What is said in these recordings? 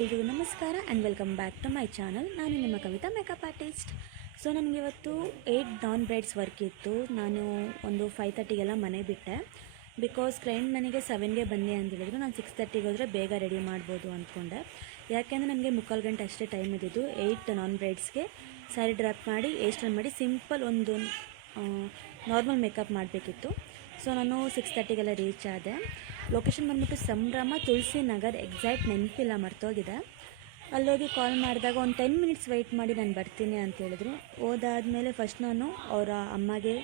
ಎಲ್ರಿಗೂ ನಮಸ್ಕಾರ and welcome back to my channel. ನಾನು ನಿಮ್ಮ ಕವಿತಾ ಮೇಕಪ್ ಆರ್ಟಿಸ್ಟ್. ಸೊ ನನಗೆ ಇವತ್ತು 8 ನಾನ್ ಬ್ರೈಡ್ಸ್ ವರ್ಕ್ ಇತ್ತು. ನಾನು ಒಂದು 5:30ಗೆಲ್ಲ ಮನೆ ಬಿಟ್ಟೆ. ಬಿಕಾಸ್ ಕ್ಲೈಂಟ್ ನನಗೆ 7ಗೆ ಬನ್ನಿ ಅಂತ ಹೇಳಿದ್ರು. ನಾನು 6:30ಗೆ ಹೋದರೆ ಬೇಗ ರೆಡಿ ಮಾಡ್ಬೋದು ಅಂದ್ಕೊಂಡೆ. ಯಾಕೆಂದರೆ ನನಗೆ 3/4 ಗಂಟೆ ಅಷ್ಟೇ ಟೈಮ್ ಇದ್ದಿದ್ದು 8 ನಾನ್ ಬ್ರೈಡ್ಸ್ಗೆ ಸ್ಯಾರಿ ಡ್ರಾಪ್ ಮಾಡಿ ಹೇರ್ ಸ್ಟೈಲ್ ಮಾಡಿ ಸಿಂಪಲ್ ಒಂದು ನಾರ್ಮಲ್ ಮೇಕಪ್ ಮಾಡಬೇಕಿತ್ತು. ಸೊ ನಾನು 6:30ಗೆಲ್ಲ ರೀಚ್ ಆದೆ. ಲೊಕೇಶನ್ ಬಂದ್ಬಿಟ್ಟು ಸಂಭ್ರಮ ತುಳಸಿ ನಗರ್, ಎಕ್ಸಾಕ್ಟ್ ನೆನಪಿಲ್ಲ, ಮರ್ತೋಗಿದೆ. ಅಲ್ಲೋಗಿ ಕಾಲ್ ಮಾಡಿದಾಗ ಒಂದು 10 ಮಿನಿಟ್ಸ್ ವೆಯ್ಟ್ ಮಾಡಿ ನಾನು ಬರ್ತೀನಿ ಅಂತ ಹೇಳಿದ್ರು. ಹೋದಾದಮೇಲೆ ಫಸ್ಟ್ ನಾನು ಅವರ ಅಮ್ಮಗೆ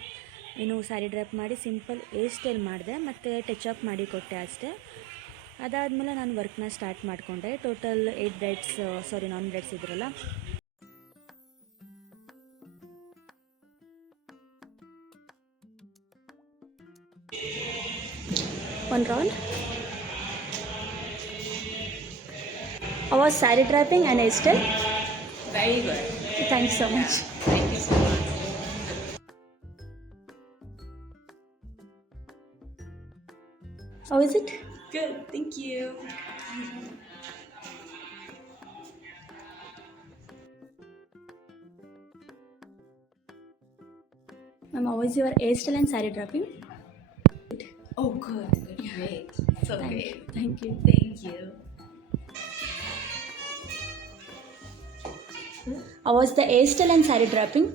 ಸ್ಯಾರಿ ಡ್ರಾಪ್ ಮಾಡಿ ಸಿಂಪಲ್ ಹೇರ್ ಸ್ಟೈಲ್ ಮಾಡಿದೆ ಮತ್ತು ಟಚ್ ಅಪ್ ಮಾಡಿ ಕೊಟ್ಟೆ ಅಷ್ಟೇ. ಅದಾದಮೇಲೆ ನಾನು ವರ್ಕ್ನ ಸ್ಟಾರ್ಟ್ ಮಾಡಿಕೊಂಡೆ. ಟೋಟಲ್ 8 ನಾನ್ ಬ್ರೈಡ್ಸ್ ಇದ್ರಲ್ಲ. One round. How was saree draping and hairstyle? Very good. Thank you so much. Thank you so much. How is it? Good. Thank you. Ma'am, how is your hairstyle and saree draping? Oh, good. Great. So great. Thank you. Thank you. How was the hairstyle and saree draping?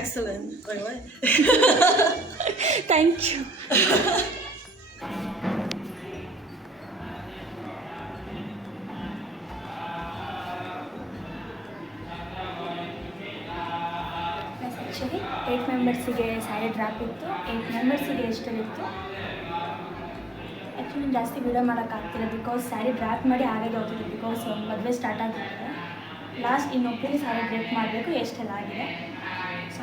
Excellent. Wait, what? Thank you. Actually 8 ಮೆಂಬರ್ಸಿಗೆ sari drop ಇತ್ತು, 8 ಮೆಂಬರ್ಸಿಗೆ ಎಷ್ಟಲ್ಲಿ ಇತ್ತು. Actually ಜಾಸ್ತಿ video ಮಾಡೋಕ್ಕಾಗ್ತಿಲ್ಲ because sari drop ಮಾಡಿ ಹಾಗಾಗಿ ಹೋಗ್ತಿದ್ದೆ. ಬಿಕಾಸ್ ಮದುವೆ ಸ್ಟಾರ್ಟ್ ಆಗಿರುತ್ತೆ. ಲಾಸ್ಟ್ ಇನ್ನೊಬ್ಬರಿಗೆ ಸ್ಯಾರಿ ಡ್ರಾಪ್ ಮಾಡಬೇಕು, ಎಷ್ಟೆಲ್ಲ ಆಗಿದೆ. ಸೊ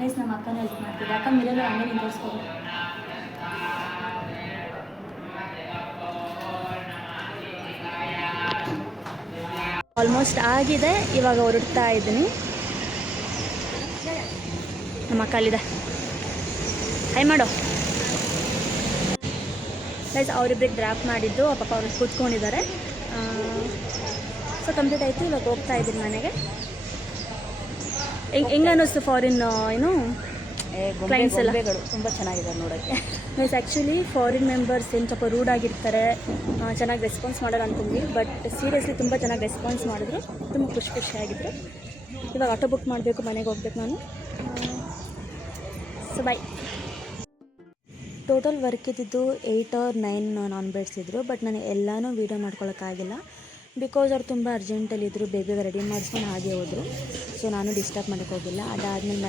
ಗೈಸ್ ನಮ್ಮ ಅಕ್ಕನೂ ಹೆಲ್ಪ್ ಮಾಡ್ತಿದ್ದೆ. ಅಕ್ಕ ಮಿರರ್ ಹಂಗೆ ನಿಂತೋರಿಸ್ಬೋದು. ಆಲ್ಮೋಸ್ಟ್ ಆಗಿದೆ. ಇವಾಗ ಹೊರಡ್ತಾ ಇದ್ದೀನಿ. ನಮ್ಮ ಅಕ್ಕ ಅಲ್ಲಿದೆ, ಹೈ ಮಾಡೋ. ಗೈಸ್ ಅವರಿಬ್ಬರಿಗೆ ಡ್ರಾಪ್ ಮಾಡಿದ್ದು, ಪಾಪ ಅವ್ರಿಗೆ ಕೂತ್ಕೊಂಡಿದ್ದಾರೆ. ಸೊ ಕಂಪ್ಲೀಟ್ ಆಯಿತು. ಇವಾಗ ಹೋಗ್ತಾ ಇದ್ದೀನಿ ಮನೆಗೆ. ಹೆಂಗೆ ಅನ್ನಿಸ್ತು ಫಾರಿನ್ ಕ್ಲೈಂಟ್ಸ್ ಎಲ್ಲ? ತುಂಬ ಚೆನ್ನಾಗಿದೆ ನೋಡೋಕ್ಕೆ. ಗೈಸ್ ಆ್ಯಕ್ಚುಲಿ ಫಾರಿನ್ ಮೆಂಬರ್ಸ್ ಏನು ಸ್ವಲ್ಪ ರೂಡ್ ಆಗಿರ್ತಾರೆ, ಚೆನ್ನಾಗಿ ರೆಸ್ಪಾನ್ಸ್ ಮಾಡೋರು ಅಂದ್ಕೊಂಡ್ವಿ. ಬಟ್ ಸೀರಿಯಸ್ಲಿ ತುಂಬ ಚೆನ್ನಾಗಿ ರೆಸ್ಪಾನ್ಸ್ ಮಾಡಿದ್ರು, ತುಂಬ ಖುಷಿಯಾಗಿದ್ರು. ಇವಾಗ ಆಟೋ ಬುಕ್ ಮಾಡಬೇಕು, ಮನೆಗೆ ಹೋಗ್ಬೇಕು ನಾನು. So bye. ಟೋಟಲ್ ವರ್ಕ್ ಇದ್ದಿದ್ದು 8 or 9 ನಾನ್ ಬ್ರೈಡ್ಸ್ ಇದ್ದರು. ಬಟ್ ನಾನು ಎಲ್ಲನೂ ವೀಡಿಯೋ ಮಾಡ್ಕೊಳಕ್ಕಾಗಿಲ್ಲ ಬಿಕಾಸ್ ಅವ್ರು ತುಂಬ ಅರ್ಜೆಂಟಲ್ಲಿದ್ದರು. ಬೇಗ ರೆಡಿ ಮಾಡಿಸ್ಕೊಂಡು ಹಾಗೆ ಹೋದರು. ಸೊ ನಾನು ಡಿಸ್ಟರ್ಬ್ ಮಾಡೋಕ್ಕೆ ಹೋಗಿಲ್ಲ. ಅದಾದಮೇಲೆ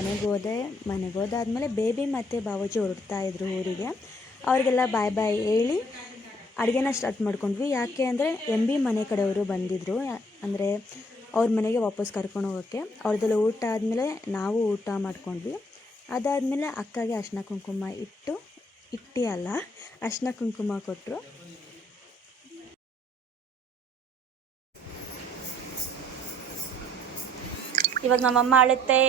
ಮನೆಗೆ ಹೋದಾದ್ಮೇಲೆ ಬೇಬಿ ಮತ್ತು ಬಾವೂಜಿ ಹೊರಡ್ತಾಯಿದ್ರು ಊರಿಗೆ. ಅವ್ರಿಗೆಲ್ಲ ಬಾಯ್ ಬಾಯ್ ಹೇಳಿ ಅಡುಗೆನ ಸ್ಟಾರ್ಟ್ ಮಾಡ್ಕೊಂಡ್ವಿ. ಯಾಕೆ ಅಂದರೆ MB ಮನೆ ಕಡೆಯವರು ಬಂದಿದ್ದರು, ಅಂದರೆ ಅವ್ರ ಮನೆಗೆ ವಾಪಸ್ ಕರ್ಕೊಂಡು ಹೋಗೋಕ್ಕೆ. ಅವ್ರದ್ದೆಲ್ಲ ಊಟ ಆದಮೇಲೆ ನಾವು ಊಟ ಮಾಡ್ಕೊಂಡ್ವಿ. ಅದಾದಮೇಲೆ ಅಕ್ಕಗೆ ಅರಿಶಿನ ಕುಂಕುಮ ಅರಿಶಿನ ಕುಂಕುಮ ಕೊಟ್ಟರು. ಇವಾಗ ನಮ್ಮಮ್ಮ ಅಳುತ್ತೆ.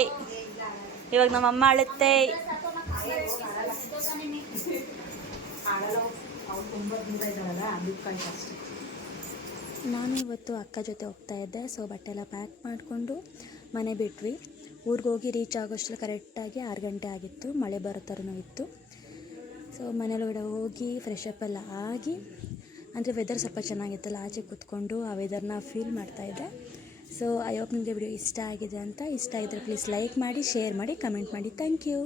ನಾನು ಇವತ್ತು ಅಕ್ಕ ಜೊತೆ ಹೋಗ್ತಾ ಇದ್ದೆ. ಸೊ ಬಟ್ಟೆ ಎಲ್ಲ ಪ್ಯಾಕ್ ಮಾಡಿಕೊಂಡು ಮನೆ ಬಿಟ್ವಿ. ಊರಿಗೆ ಹೋಗಿ ರೀಚ್ ಆಗೋಷ್ಟು ಕರೆಕ್ಟಾಗಿ 6 ಗಂಟೆ ಆಗಿತ್ತು. ಮಳೆ ಬರೋ ಥರನೂ ಇತ್ತು. ಸೊ ಮನೆಯೊಳಗಡೆ ಹೋಗಿ ಫ್ರೆಶ್ ಅಪ್ ಎಲ್ಲ ಆಗಿ, ಅಂದರೆ ವೆದರ್ ಸ್ವಲ್ಪ ಚೆನ್ನಾಗಿತ್ತಲ್ಲ, ಆಚೆ ಕೂತ್ಕೊಂಡು ಆ ವೆದರ್ನ ಫೀಲ್ ಮಾಡ್ತಾಯಿದ್ದೆ. ಸೊ ಐ ಹೋಪ್ ನಿಮಗೆ ವಿಡಿಯೋ ಇಷ್ಟ ಆಗಿದೆ ಅಂತ. ಇಷ್ಟ ಆಗಿದ್ರೆ ಪ್ಲೀಸ್ ಲೈಕ್ ಮಾಡಿ, ಶೇರ್ ಮಾಡಿ, ಕಮೆಂಟ್ ಮಾಡಿ. Thank you.